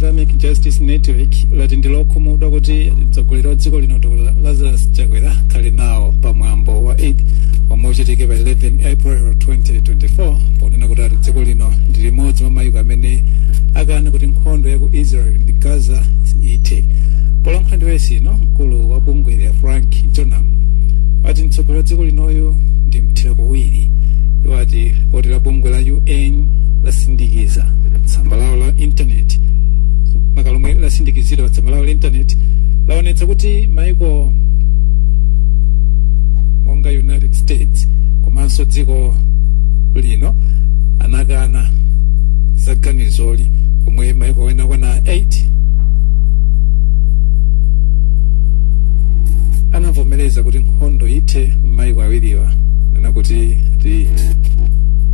Islamic Justice Network lati ndilokhumudwa kuti mtsogoleri wa dziko lino Dr. Lazarus Chakwera khali nawo pamwambo wa Eid omwe uchitike pa 11 April 2024 ponena kuti ati dziko lino ndi limodzi mwa mayiko amene akana kuti nkhondo ya ku Israel ndi Gaza ithe. Polankhula ndi wesino mkulu wa bungwe la Frank Jonam ati mtsogoleri wa dziko linoyo ndi mthira kuwiri iwati poti la bungwe la UN lasindikiza tsamba lawo la internet makalomwe lasindikizira pa tsamba lawo la internet laonetsa kuti maiko monga United States komanso dziko lino anakana zaganizoli omwe maiko ena kwana 8 anavomereza kuti nkhondo ithe maiko awiriwa nena kuti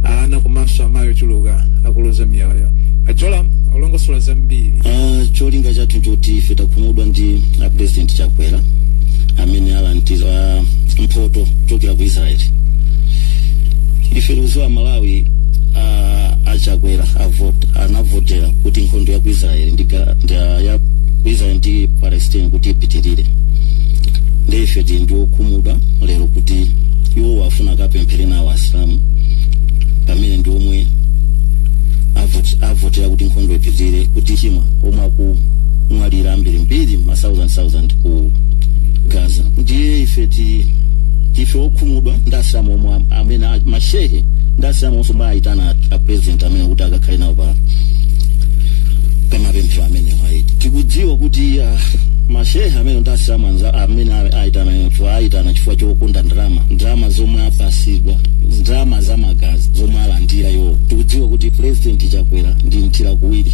ana komanso amayi ochuluka akuluza miyoyo. Ajola olongosola zambiri. Cholinga chathu choti ife takhumudwa ndi President Chakwera amene alantiza mphoto chokera ku Israel. Ife luzo Malawi Chakwera anavotera kuti nkhondo ya ku Israel ya ku Israel ndi Palestine kuti ipitirire. Ife ndiyo khumudwa lero kuti iwo wafuna kapemphere nawo Asilamu pamene ndi omwe avotera kuti nkhondo ipitirire kuti chimwa omwe akumwalira ambiri ma thousand ku Gaza. Ndiye ife okhumudwa ndi Asilamu omwe amene mashehe ndi Asilamu onso bayitana a president amene kuti akakhale nawo pamapemphero amene waiti. Tikudziwa kuti mashehe amene ndi Asilamu amene ayitana chifukwa chokunda ndalama zomwe apasidwa ndalama za magazi zomwe alandira iwo. Tikudziwa kuti President Chakwera ndi mthira kuwiri